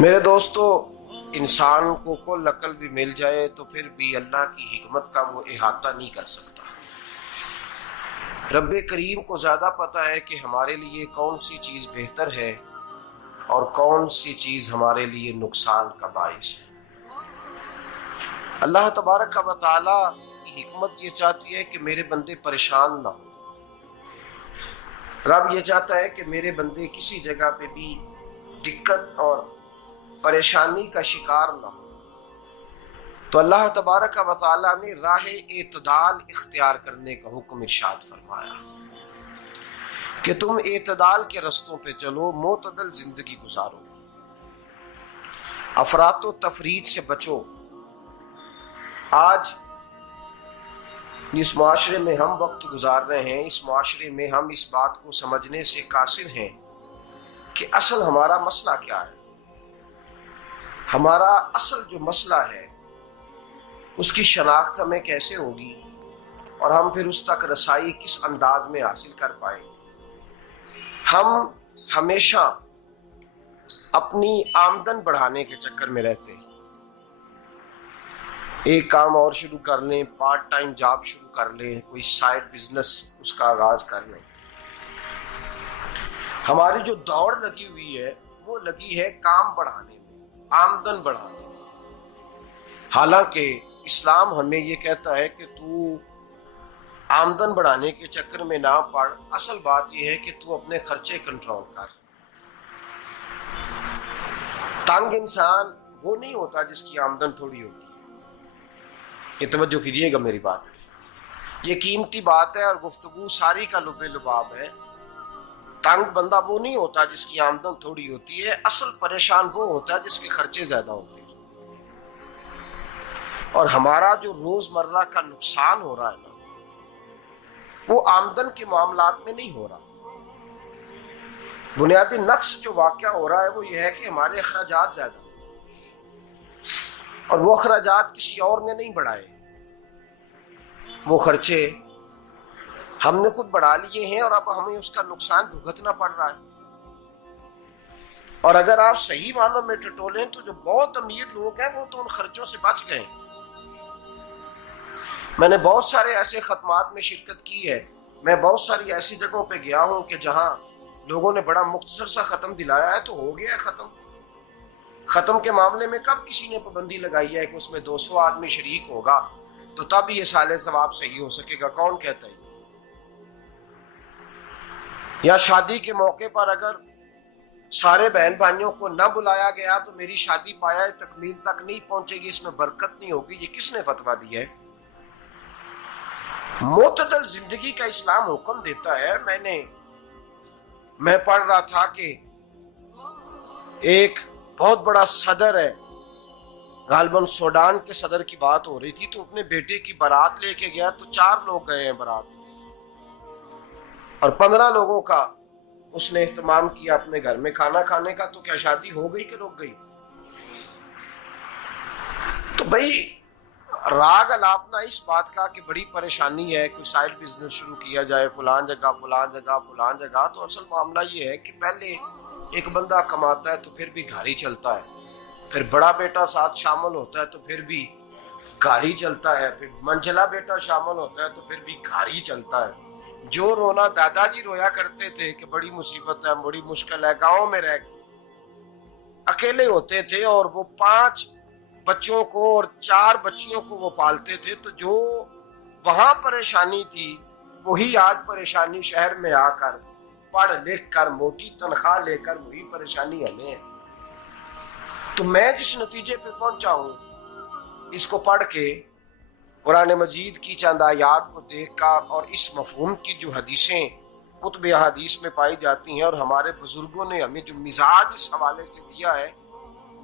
मेरे दोस्तों, इंसान को कुल अकल भी मिल जाए तो फिर भी अल्लाह की हिकमत का वो इहाता नहीं कर सकता। रब्बे करीम को ज़्यादा पता है कि हमारे लिए कौन सी चीज़ बेहतर है और कौन सी चीज़ हमारे लिए नुकसान का बाइस है। अल्लाह तबारक व तआला की हिकमत ये चाहती है कि मेरे बंदे परेशान ना हो। रब ये चाहता है कि मेरे बंदे किसी जगह पे भी दिक्कत और परेशानी का शिकार ना हो। तो अल्लाह तबारक व तआला ने राह एतदाल इख्तियार करने का हुक्म इरशाद फरमाया कि तुम एतदाल के रस्तों पे चलो, मोतदल जिंदगी गुजारो, अफरातो तफरीद से बचो। आज जिस माशरे में हम वक्त गुजार रहे हैं, इस माशरे में हम इस बात को समझने से कासिर हैं कि असल हमारा मसला क्या है। हमारा असल जो मसला है उसकी शनाख्त हमें कैसे होगी और हम फिर उस तक रसाई किस अंदाज में हासिल कर पाए। हम हमेशा अपनी आमदन बढ़ाने के चक्कर में रहते हैं। एक काम और शुरू कर लें, पार्ट टाइम जॉब शुरू कर लें, कोई साइड बिजनेस उसका आगाज कर लें। हमारी जो दौड़ लगी हुई है वो लगी है काम बढ़ाने में, आमदन बढ़ाने में। हालांकि इस्लाम हमें ये कहता है कि तू आमदन बढ़ाने के चक्कर में ना पड़। असल बात यह है कि तू अपने खर्चे कंट्रोल कर। तंग इंसान वो नहीं होता जिसकी आमदन थोड़ी होती है। ये तवज्जो कीजिएगा मेरी बात, ये कीमती बात है और गुफ्तगू सारी का लुबे लुबाब है। तंग बंदा वो नहीं होता जिसकी आमदन थोड़ी होती है। असल परेशान वो होता है जिसके खर्चे ज्यादा होते हैं। और हमारा जो रोजमर्रा का नुकसान हो रहा है ना, वो आमदन के मामलात में नहीं हो रहा। बुनियादी नक्श जो वाक़या हो रहा है वो ये है कि हमारे अखराजात ज्यादा, और वो अखराजात किसी और ने नहीं बढ़ाए। वो खर्चे हमने खुद बढ़ा लिए हैं और अब हमें उसका नुकसान भुगतना पड़ रहा है। और अगर आप सही मानों में टटोलें तो जो बहुत अमीर लोग हैं वो तो उन खर्चों से बच गए। मैंने बहुत सारे ऐसे खत्मात में शिरकत की है। मैं बहुत सारी ऐसी जगहों पे गया हूं कि जहां लोगों ने बड़ा मुख्तसर सा खत्म दिलाया है तो हो गया है खत्म। खत्म के मामले में कब किसी ने पाबंदी लगाई है कि उसमें 200 आदमी शरीक होगा तो तब ये साले सवाब सही हो सकेगा? कौन कहता है? या शादी के मौके पर अगर सारे बहन भाइयों को न बुलाया गया तो मेरी शादी पाया तकमील तक नहीं पहुंचेगी, इसमें बरकत नहीं होगी। ये किसने फतवा दिया है? मोतदल जिंदगी का इस्लाम हुक्म देता है। मैं पढ़ रहा था कि एक बहुत बड़ा सदर है, गालबन सूडान के सदर की बात हो रही थी, तो अपने बेटे की बारात लेके गया तो 4 लोग गए हैं बारात, और 15 लोगों का उसने एहतमाम किया अपने घर में खाना खाने का। तो क्या शादी हो गई कि रुक गई? तो भाई राग अलापना इस बात का कि बड़ी परेशानी है, कोई साइड बिजनेस शुरू किया जाए फलान जगह फलान जगह फलान जगह। तो असल मामला ये है कि पहले एक बंदा कमाता है तो फिर भी घर ही चलता है, फिर बड़ा बेटा साथ शामिल होता है तो फिर भी घर ही चलता है, फिर मंझला बेटा शामिल होता है तो फिर भी घर ही चलता है। जो रोना दादाजी रोया करते थे कि बड़ी मुसीबत है, बड़ी मुश्किल है, गाँव में रह अकेले होते थे और वो 5 बच्चों को और 4 बच्चियों को वो पालते थे, तो जो वहां परेशानी थी वही आज परेशानी शहर में आकर पढ़ लिख कर मोटी तनख्वाह लेकर वही परेशानी हमें है। तो मैं जिस नतीजे पे पहुंचा हूं इसको पढ़ के, कुरान मजीद की चंद आयात को देखकर और इस मफहूम की जो हदीसें कुतुब हदीस में पाई जाती हैं और हमारे बुजुर्गों ने हमें जो मिजाज इस हवाले से दिया है,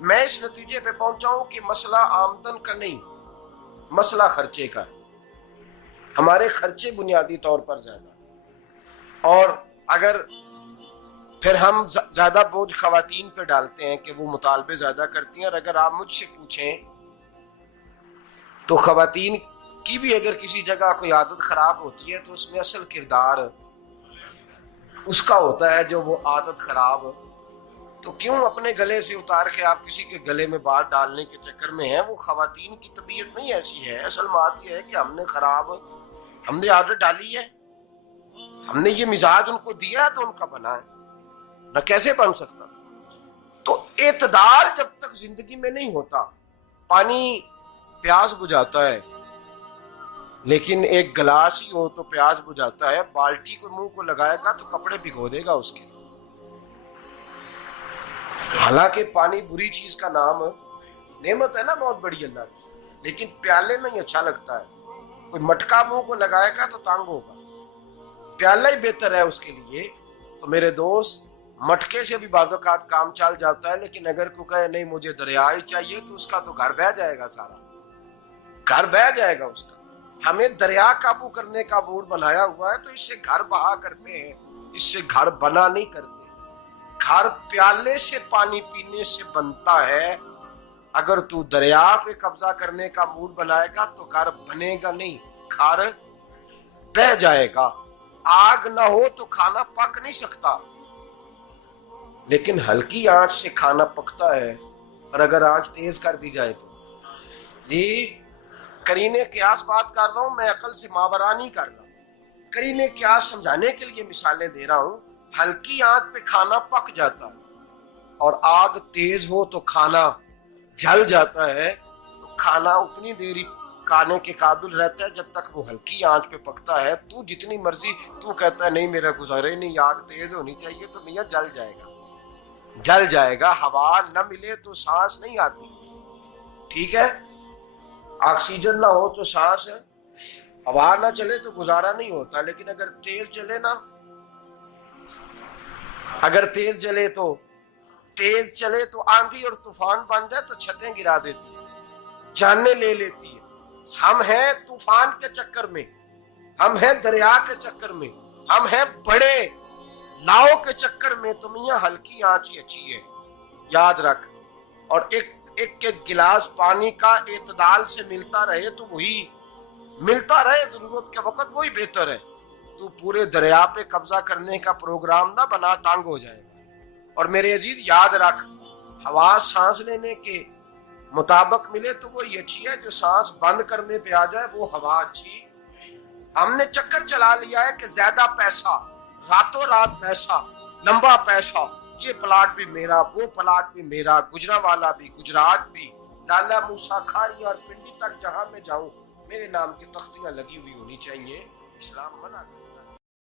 मैं इस नतीजे पे पहुंचा हूं कि मसला आमदन का नहीं, मसला खर्चे का है। हमारे खर्चे बुनियादी तौर पर ज्यादा, और अगर फिर हम ज्यादा बोझ खवातीन पे डालते हैं कि वो मुतालबे ज्यादा करती हैं। और अगर आप मुझसे पूछें तो खवातीन की भी अगर किसी जगह कोई आदत खराब होती है तो उसमें असल किरदार उसका होता है जो वो आदत खराब तो क्यों अपने गले से उतार के आप किसी के गले में बात डालने के चक्कर में है? वो खवातीन की तबीयत नहीं ऐसी है। असल बात यह है कि हमने आदत डाली है, हमने ये मिजाज उनको दिया है तो उनका बना है, न कैसे बन सकता। तो एतदाल जब तक जिंदगी में नहीं होता, पानी प्यास बुझाता है, लेकिन एक गिलास ही हो तो प्यास बुझाता है। बाल्टी को मुंह को लगाएगा तो कपड़े भिगो देगा उसके। हालांकि पानी बुरी चीज का नाम नेमत है ना, बहुत बड़ी अल्लाह की, लेकिन प्याले में ही अच्छा लगता है। कोई मटका मुंह को लगाएगा तो तंग होगा, प्याला ही बेहतर है उसके लिए। तो मेरे दोस्त, मटके से भी बाज़-औक़ात काम चल जाता है, लेकिन अगर कोई कहे नहीं मुझे दरिया ही चाहिए तो उसका तो घर बह जाएगा, सारा घर बह जाएगा उसका। हमें दरिया काबू करने का मूड बनाया हुआ है तो इससे घर बहा करते हैं, इससे घर बना नहीं करते। घर प्याले से पानी पीने से बनता है। अगर तू दरिया पे कब्जा करने का मूड बनाएगा तो घर बनेगा नहीं, घर बह जाएगा। आग ना हो तो खाना पक नहीं सकता, लेकिन हल्की आंच से खाना पकता है। और अगर आंच तेज कर दी जाए तो जी, करीने क्यास बात कर रहा हूं मैं, अकल से मावरा नहीं कर रहा। करीने क्यास समझाने के लिए मिसालें दे रहा हूं। हल्की आंच पे खाना पक जाता है और आग तेज हो तो खाना जल जाता है। तो खाना उतनी देर ही खाने के काबिल रहता है जब तक वो हल्की आंच पे पकता है। तू जितनी मर्जी तू कहता है नहीं मेरा गुजारे नहीं, आग तेज होनी चाहिए, तो मियां जल जाएगा, जल जाएगा। हवा न मिले तो सांस नहीं आती, ठीक है? ऑक्सीजन ना हो तो सांस है, हवा ना चले तो गुजारा नहीं होता। लेकिन अगर तेज जले ना, अगर तेज जले तो तेज चले तो आंधी और तूफान बन जाए तो छतें गिरा देती है, जाने ले लेती है। हम हैं तूफान के चक्कर में, हम हैं दरिया के चक्कर में, हम हैं बड़े नाव के चक्कर में। तो मियां हल्की आंच ही अच्छी है, याद रख। और एक गिलास पानी का एतदाल से मिलता रहे तो वही मिलता रहे, जरूरत के वक्त वही बेहतर है। तू पूरे दरिया पे कब्जा करने का प्रोग्राम ना बना, तंग हो जाएगा। और मेरे अजीज याद रख, हवा सांस लेने के मुताबिक मिले तो वो ये अच्छी है, जो सांस बंद करने पे आ जाए वो हवा अच्छी। हमने चक्कर चला लिया है कि ज्यादा पैसा, रातों रात पैसा, लंबा पैसा, ये प्लाट भी मेरा, वो प्लाट भी मेरा, गुजरावाला भी, गुजरात भी, लाला मूसा खाड़ी और पिंडी तक जहां मैं जाऊं मेरे नाम की तख्तियां लगी हुई होनी चाहिए। इस्लाम मना